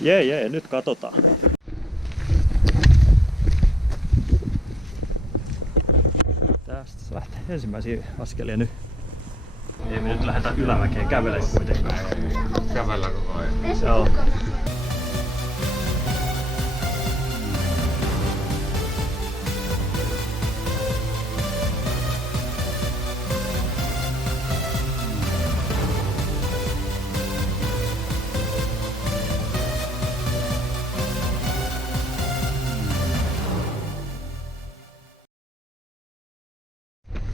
Jee, nyt katsotaan. Tästä se lähtee ensimmäisiä askelia nyt. Ei me nyt lähdetä ylämäkeen kävelemään kuitenkaan. Kävellä koko ajan. Joo.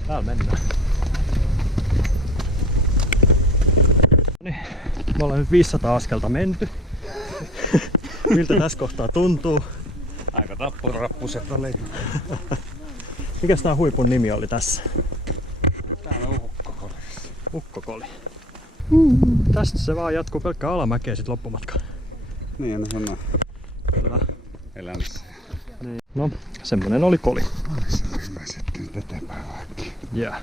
Täällä mennään. Noniin, me ollaan nyt 500 askelta menty. Miltä tässä kohtaa tuntuu? Aika tappurappuset oli. Mikäs tää huipun nimi oli tässä? Täällä on Ukkokoli. Ukkokoli. Tästä se vaan jatkuu pelkkää alamäkeä sit loppumatka. Niin, no sanoo. Kyllä. Elämässä. Niin. No, semmonen oli koli. Olisi hyvä sitten nyt eteenpäin vaikka. Jää.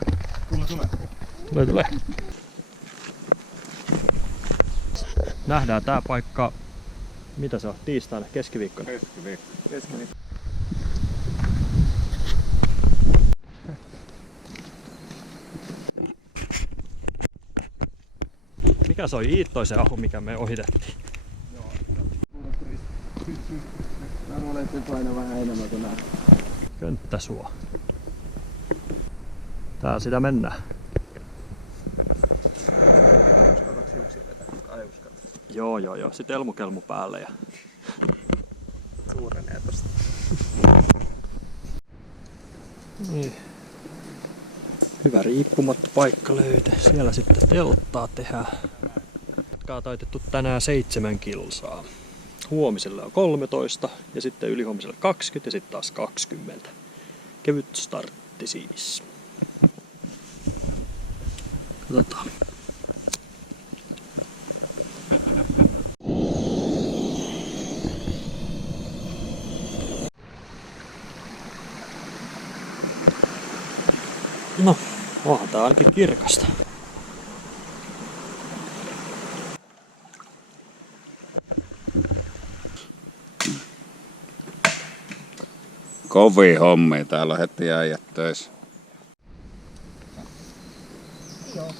Tule. Tulee. Nähdään tää paikka. Mitä se on? Tiistaina, keskiviikkona? Keskiviikko. Mikä se oli Iittoisen ahu, mikä me ohitettiin? Mä luulen, että se painaa vähän enemmän kuin nää. Könttäsuo. Tää sitä mennään. Uskataanko hiuksia vetää? Ai uskata. Joo. Sitten elmukelmu päälle. Ja... Suurenee tosta. Niin. Hyvä riippumatta paikka löytö. Siellä sitten telttaa tehdään. Matkaa on taitettu tänään 7 kilsaa. Huomiselle on 13 ja sitten ylihuomiselle 20 ja sitten taas 20. Kevyt startti siis. Katsotaan. No, onhan tää ainakin kirkasta. Kovia hommia. Täällä on heti äijät töissä. Joo.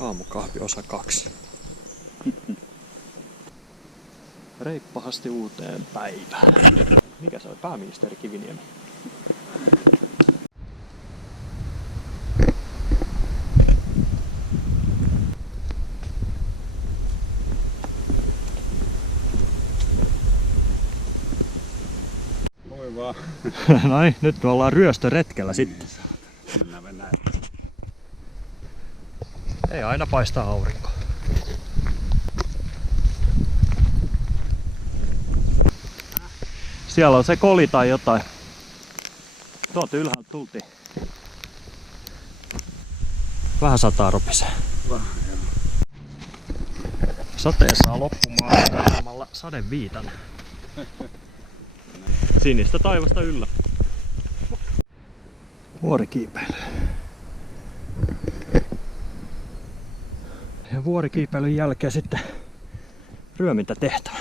Aamukahvi osa 2. Reippahasti uuteen päivään. Mikä se oli? Pääministeri Kiviniemi. Voi vaan. Noin, nyt me ollaan ryöstöretkellä sitten. Mennään. Ei aina paista aurinko. Siellä on se koli tai jotain. Tuolta ylhäältä tultiin. Vähän sataa ropisee. Sateen saa loppumaan ottamalla sadeviitan. Sinistä taivasta yllä. Vuorikiipeily. Ja vuorikiipeilyn jälkeen sitten ryömintätehtävä.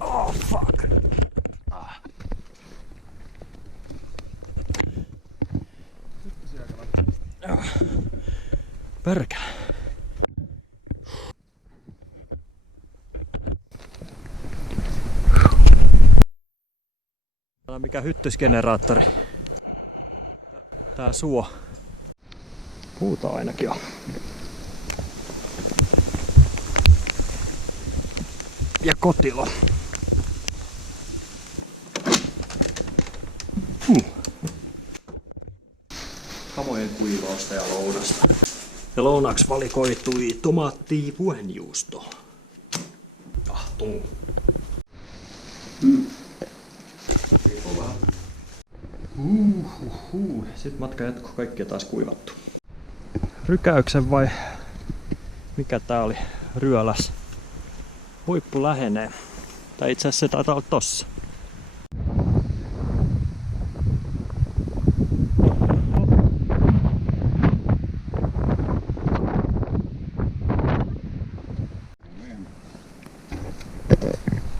Oh fuck. Perkele. Tää on mikä hyttysgeneraattori. Tää suo. Puuta ainakin on. Ja kotilo. Kamojen kuivausta ja lounasta. Ja lounaksi valikoitui tomaatti puheenjuusto. Ahtuu. Sitten matka jatkuu, kaikkea taas kuivattu. Rykäyksen vai Mikä tää oli? Ryöläs. Huippu lähenee. Tai itse asiassa se taitaa olla tossa.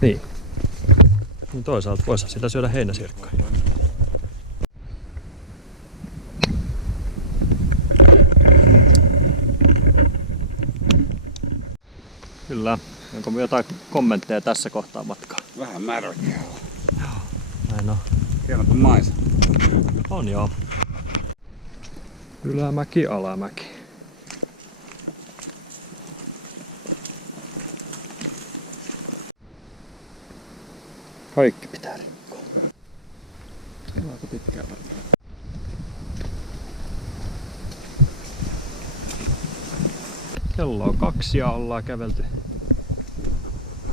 Niin. Niin toisaalta voisi sitä syödä heinäsirkkoja. Kyllä. Onko jotain kommentteja tässä kohtaa matkaa? Vähän märkiä. Näin on. Hienot maisa. On joo. Ylämäki, alamäki. Kaikki pitää rikkoa. Aika pitkään varmaan. Kello on 2 ja ollaan kävelty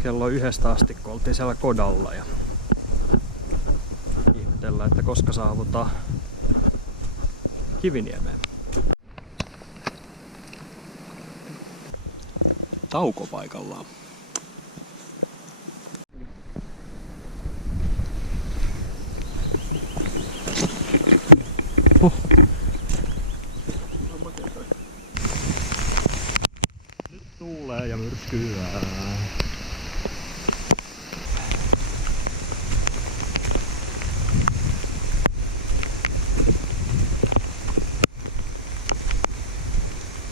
kello 1 asti, kun oltiin siellä Kodalla ja ihmetellään, että koska saavutaan Kiviniemeen. Tauko paikallaan. Nyt tuulee ja myrskyää.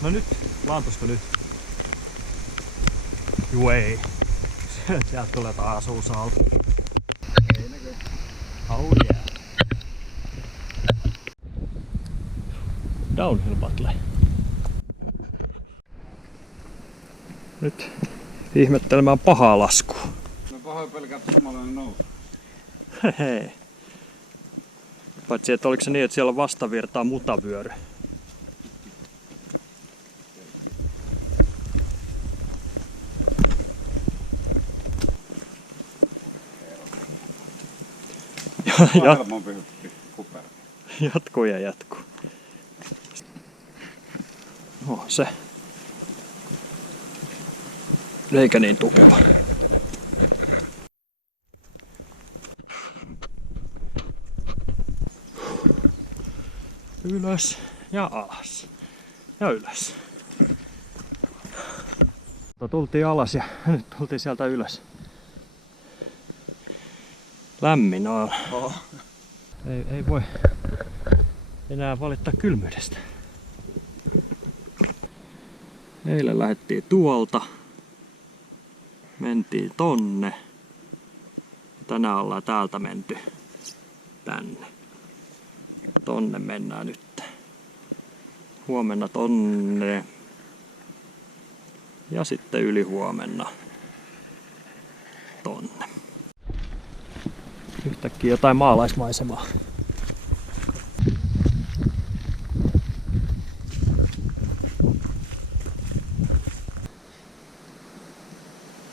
No nyt, laantusko nyt? Juu ei. Sieltä tulee taas uusi auto. Ei näkö. Oh yeah. Downhill battle. Nyt ihmettelemään pahaa laskua. No pahoin pelkät samanlainen nousu. Hei. Paitsi että oliko se niin, että siellä on vastavirtaa mutavyöry. Helpompi kupera. Jatkuu ja jatkuu. Se. Eikä niin tukeva. Ylös ja alas. Ja ylös. Tultiin alas ja nyt tultiin sieltä ylös. Lämmin on. Ei voi enää valittaa kylmyydestä. Eilen lähdettiin tuolta. Mentiin tonne. Tänään ollaan täältä menty tänne. Tonne mennään nyt. Huomenna tonne. Ja sitten ylihuomenna tonne. Yhtäkkiä jotain maalaismaisemaa.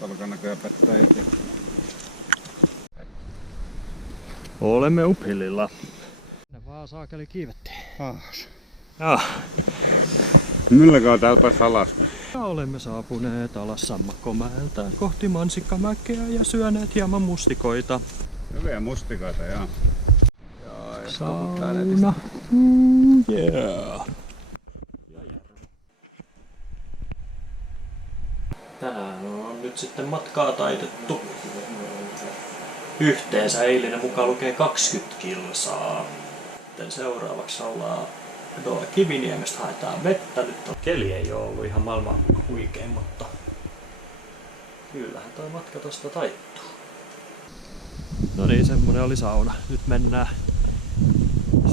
Alkaa näköjään pettää itse. Olemme uphillilla. Ne vaan saakeli kiivettiin. Milläkään täältä päästä alas? Ja olemme saapuneet alas Sammakkomäeltä kohti Mansikkamäkeä ja syöneet hieman mustikoita. Hyviä mustikoita, joo. Sauna. Yeah. Tänään on nyt sitten matkaa taitettu. Yhteensä eilinen mukaan lukee 20 kilsaa. Sitten seuraavaksi ollaan tuolla Kiviniemestä, haetaan vettä. Nyt on keli ei ole ollut ihan maailman huikein, mutta kyllähän toi matka tosta taittuu. No niin, semmonen oli sauna. Nyt mennään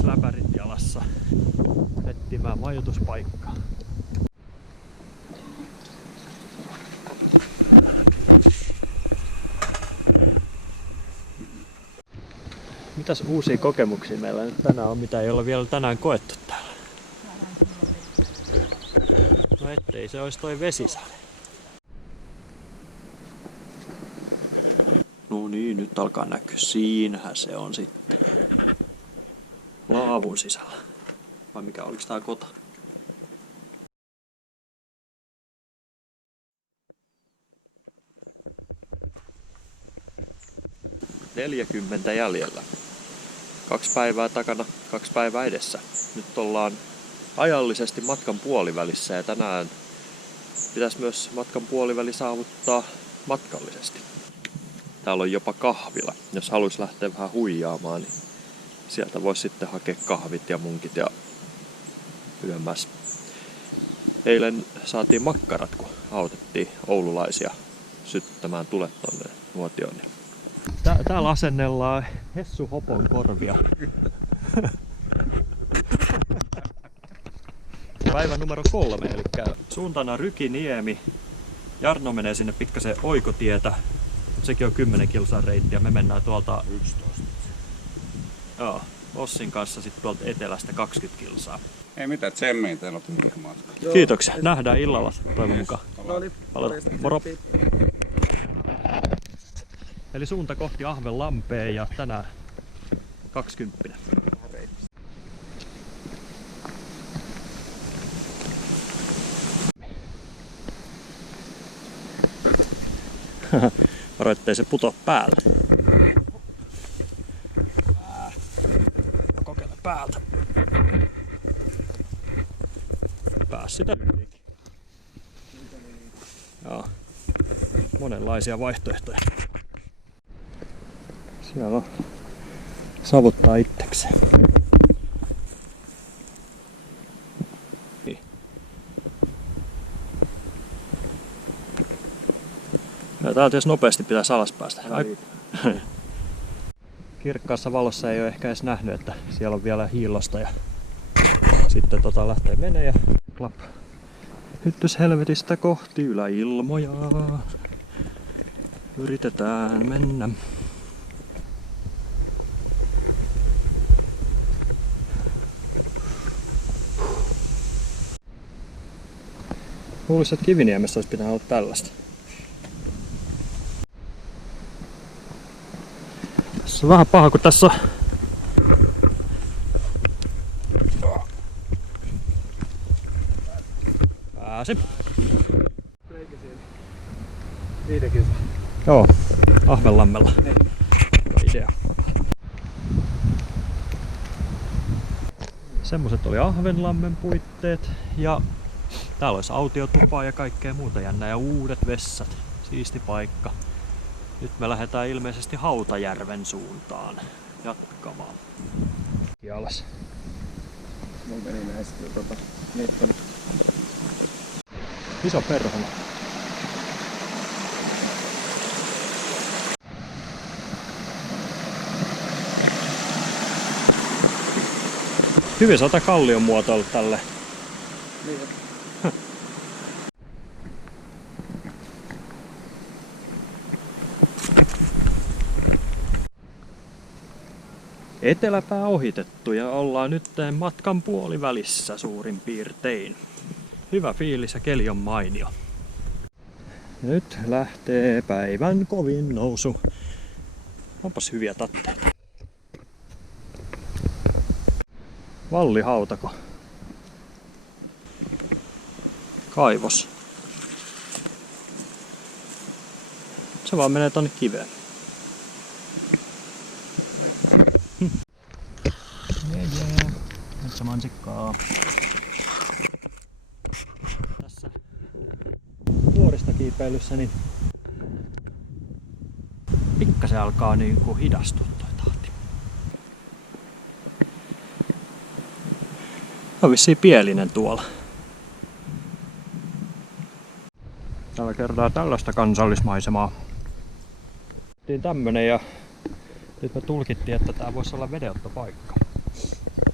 släpärit jalassa etsimään majoituspaikkaa. Mitäs uusia kokemuksia meillä nyt tänään on, mitä ei olla vielä tänään koettu täällä? No ettei se olisi toi vesisade. No niin, nyt alkaa näkyä. Siinähän se on sitten. Laavun sisällä. Vai mikä, oliko tää kota? 40 jäljellä. 2 päivää takana, 2 päivää edessä. Nyt ollaan ajallisesti matkan puolivälissä ja tänään pitäisi myös matkan puoliväli saavuttaa matkallisesti. Täällä on jopa kahvila. Jos haluaisi lähteä vähän huijaamaan, niin sieltä voisi sitten hakea kahvit ja munkit ja yömmäs. Eilen saatiin makkarat, kun autettiin oululaisia sytyttämään tulet tonne nuotioon. Täällä asennellaan Hessu Hopon korvia. Päivä numero 3, eli suuntana Rykiniemi. Jarno menee sinne pikkasen oikotietä. Sekin on 10 kilsan reitti ja me mennään tuolta 11. Joo, Ossin kanssa sitten tuolta etelästä 20 kilsaa. Ei mitään, tsemmiä teillä on pitkä matka. Kiitoksia. Nähdään illalla toivon mukaan. No niin. Moro. Eli suunta kohti Ahvenlampeen ja tänään 20. Varo, ettei se putoa päälle. Mä kokeilen päältä. Pääs sitä ylikin. Joo. Monenlaisia vaihtoehtoja. Siellä on savuttaa itsekseen. Niin. Ja täältä jos nopeasti pitäisi alas päästä. Kirkkaassa valossa ei ole ehkä edes nähnyt, että siellä on vielä hiillosta ja sitten lähtee menee ja klap. Hyttyshelvetistä kohti yläilmoja. Yritetään mennä. Luulisin, että Kiviniemessä olisi pitänyt olla tällaista. Tässä on vähän paha, kun tässä on pääsi. Joo, Ahvenlammella. Hyvä idea. Semmoset oli Ahvenlammen puitteet ja täällä olisi autiotupa ja kaikkea muuta jännää ja uudet vessat. Siisti paikka. Nyt me lähdetään ilmeisesti Hautajärven suuntaan jatkamaan. Alas. Mun meni näistä Netton. Iso perhona. Hyvin saata kallion muotoilu tälle. Niin. Eteläpää ohitettu ja ollaan nyt matkan puolivälissä suurin piirtein. Hyvä fiilis ja keli on mainio. Nyt lähtee päivän kovin nousu. Onpas hyviä tatteita. Vallihautako. Kaivos. Se vaan menee tonne kiveen. Jee. Metsämansikkaa. Tässä vuoristokiipeilyssä niin pikkasen alkaa niinku hidastua toi tahti. On vissiin pielinen tuolla. Tällä kertaa tällaista kansallismaisemaa. Tämmönen ja nyt me tulkittiin, että tää voisi olla vedenottopaikka.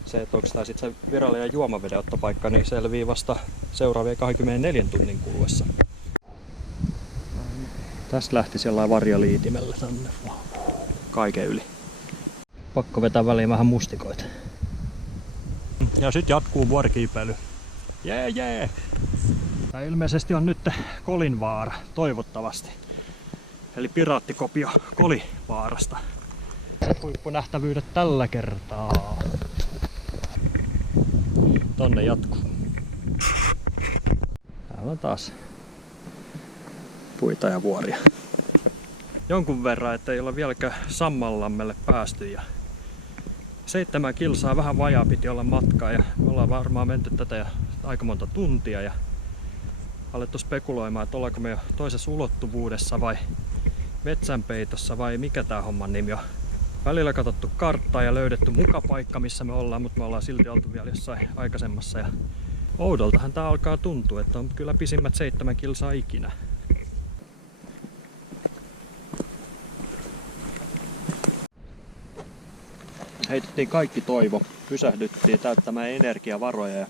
Se, että onko tää sit se virallinen juomavedenottopaikka, niin selvii vasta seuraavien 24 tunnin kuluessa. Tästä lähti sellainen varjoliitimellä tänne kaiken yli. Pakko vetää väliin vähän mustikoita. Ja sit jatkuu vuorikiipeily. Jee! Tää ilmeisesti on nyt Kolinvaara, toivottavasti. Eli piraattikopio Kolivaarasta. Huippunähtävyydet tällä kertaa. Tonne jatkuu. Täällä on taas puita ja vuoria. jonkun verran, että ei olla vieläkään Sammanlammelle päästy. Ja 7 kilsaa vähän vajaa piti olla matkaa ja me ollaan varmaan menty tätä aika monta tuntia ja alettu spekuloimaan, että ollaanko me jo toisessa ulottuvuudessa vai metsänpeitossa vai mikä tää homman nimi on. Välillä katsottu karttaa ja löydetty mukapaikka missä me ollaan, mutta me ollaan silti oltu vielä jossain aikaisemmassa. Ja oudoltahan tää alkaa tuntua, että on kyllä pisimmät 7 kilsaa ikinä. Heitettiin kaikki toivo, pysähdyttiin täyttämään energiavaroja ja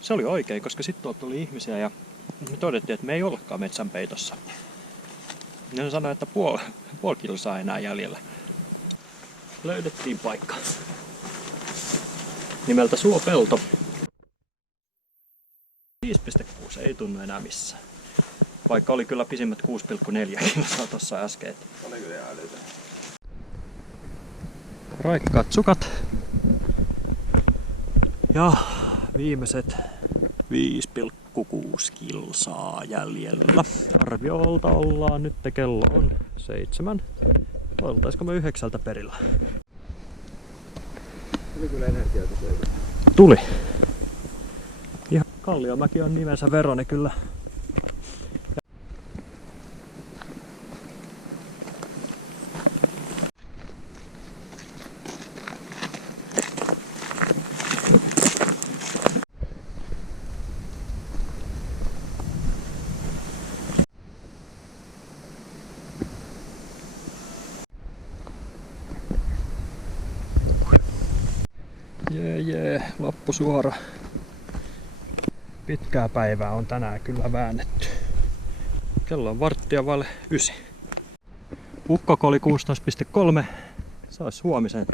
se oli oikein, koska sitten tuolta tuli ihmisiä ja me todettiin, että me ei ollakaan metsänpeitossa. Ne sanoi, että puoli kilsaa enää jäljellä. Löydettiin paikka nimeltä Suopelto. 5,6 ei tunnu enää missään. Vaikka oli kyllä pisimmät 6,4 kilsaa tuossa äsken. Oli kyllä älytä. Raikkaat sukat. Ja viimeiset 5,6 kilsaa jäljellä. Arviolta ollaan nyt, kello on 7. Oltaisiko me 9 perillä? Tuli kyllä energiaa tuossa. Tuli. Ihan Kalliomäki on nimensä veroni kyllä. Jee, loppusuora. Pitkää päivää on tänään kyllä väännetty. Kello on 8:15. Ukkoko oli 16,3. Se olisi huomisen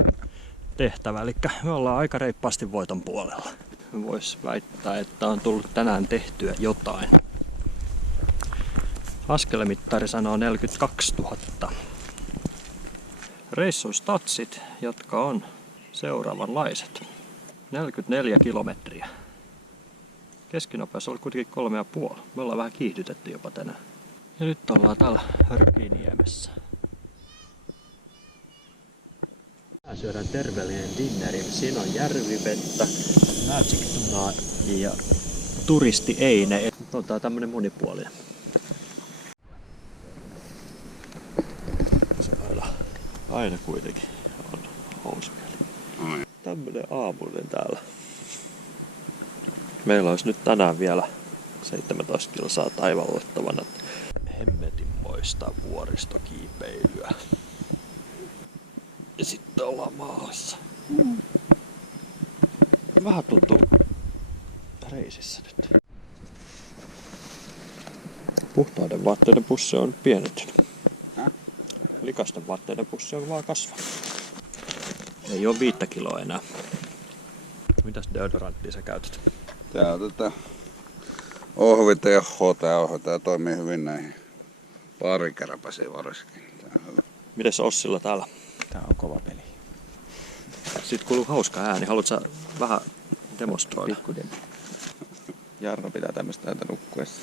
tehtävä, eli me ollaan aika reippaasti voiton puolella. Vois väittää, että on tullut tänään tehtyä jotain. Askelemittari sanoo 42 000. Reissun statsit, jotka on seuraavanlaiset. 44 kilometriä. Keskinopeus oli kuitenkin 3,5. Me ollaan vähän kiihdytetty jopa tänään. Ja nyt ollaan täällä Hörkiniemessä. Tää syödään terveellinen dinneri. Siinä on järvivettä, magic-tunaa ja turisti Eine. On tää tämmönen monipuolinen. Se aina kuitenkin on housukeli. Tämmönen aamuinen täällä. Meillä olisi nyt tänään vielä 17 kilsaa taivallettavana. Hemmetinmoista vuoristokiipeilyä. Ja sitten ollaan maalissa. Vähän tuntuu reisissä nyt. Puhtaiden vaatteiden pussi on pienentynyt. Likasten vaatteiden pussi on vaan kasvanut. Ei oo 5 kiloa enää. Mitäs deodoranttia sä käytät? Tää on ohvita ja HT-ohvita. Tää toimii hyvin näihin paarikärpäsiin varsinkin. Mites Ossilla täällä? Tää on kova peli. Sitten kuuluu hauska ääni. Haluatko sä vähän demonstroida? Pikku demo. Jarno pitää tämmöstä täältä nukkuessa.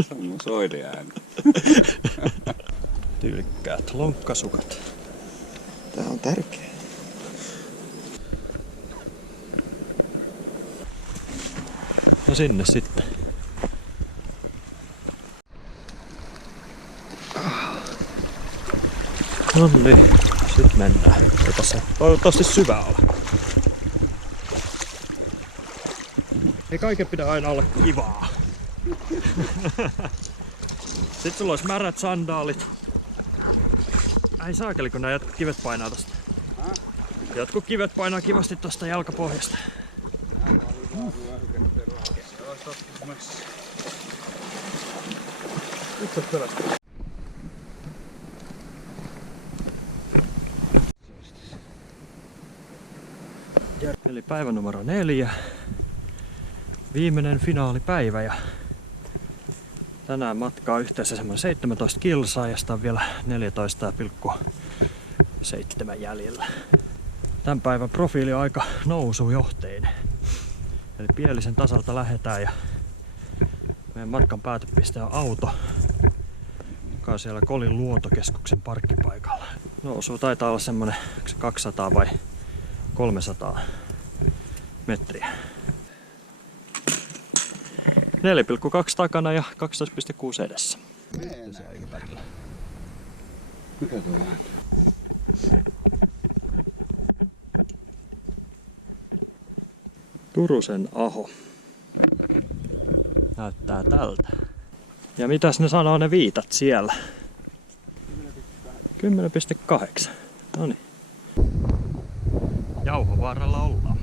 Se on mun soidiääni. Tyylikkäät lonkkasukat. Tää on tärkeä. No sinne sitten. No niin, sit mennään. Ei tässä toivottavasti syvää ole. Ei kaiken pidä aina olla kivaa. Sitten sulla olisi märät sandaalit. Ai saakeli, kun nää kivet painaa tosta. Jotkut kivet painaa kivasti tosta jalkapohjasta. Eli päivä numero 4. Viimeinen finaalipäivä ja tänään matkaa yhteensä semmoinen 17 kilsaa ja sitä on vielä 14,7 jäljellä. Tän päivän profiili on aika nousujohteinen. Eli Pielisen tasalta lähdetään ja Meidän matkan päätepiste on auto, joka on siellä Kolin luontokeskuksen parkkipaikalla. Nousu taitaa olla semmonen 200 vai 300 metriä. 4,2 takana ja 12,6 edessä. Mikä tuo on? Turusen aho. Näyttää tältä. Ja mitäs ne sanoo ne viitat siellä? 10,8. Noniin. Jauhovaaralla ollaan.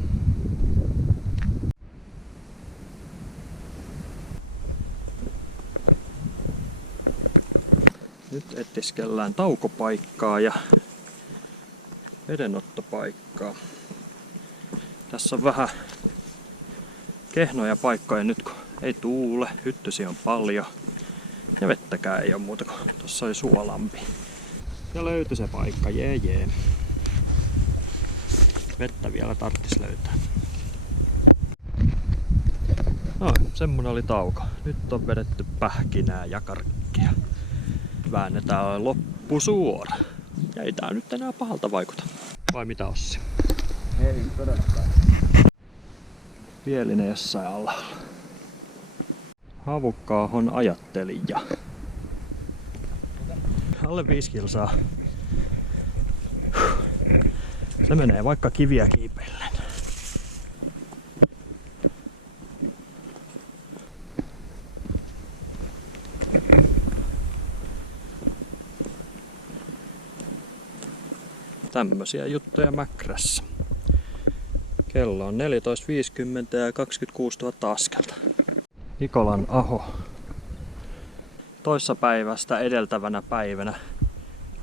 Nyt etiskellään taukopaikkaa ja vedenottopaikkaa. Tässä on vähän kehnoja paikkoja nyt, kun ei tuule, hyttysiä on paljon ja vettäkään ei ole muuta kuin tossa oli suolampi. Ja löytyi se paikka, jee. Vettä vielä tarttis löytää. No, semmonen oli tauko. Nyt on vedetty pähkinää ja karkkia. Väännetään loppusuora. Ja ei tää nyt enää pahalta vaikuta. Vai mitä, Ossi? Ei todellakaan. Vielinen jossain alla. Havukkaahon ajattelija. Alle 5 kilsaa. Se menee vaikka kiviä kiipeillen. Tämmösiä juttuja Mäkrässä. Kello on 14.50 ja 26 000 askelta. Ikolan aho. Toissapäivästä edeltävänä päivänä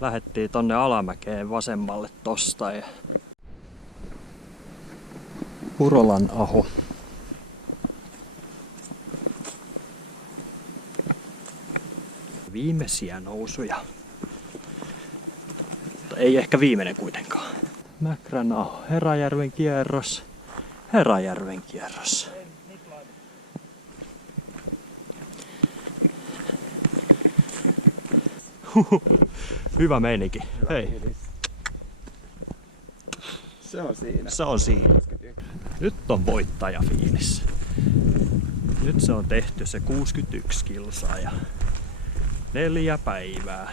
lähdettiin tonne alamäkeen vasemmalle tosta. Ja Purolan aho. Viimeisiä nousuja. Mutta ei ehkä viimeinen kuitenkaan. Mäkrän aho. Herajärven kierros. Herajärven kierros. Hyvä meininki. Hei. Se on siinä. Se on siinä. Nyt on voittajafiilis. Nyt se on tehty se 61 kilsaa ja 4 päivää.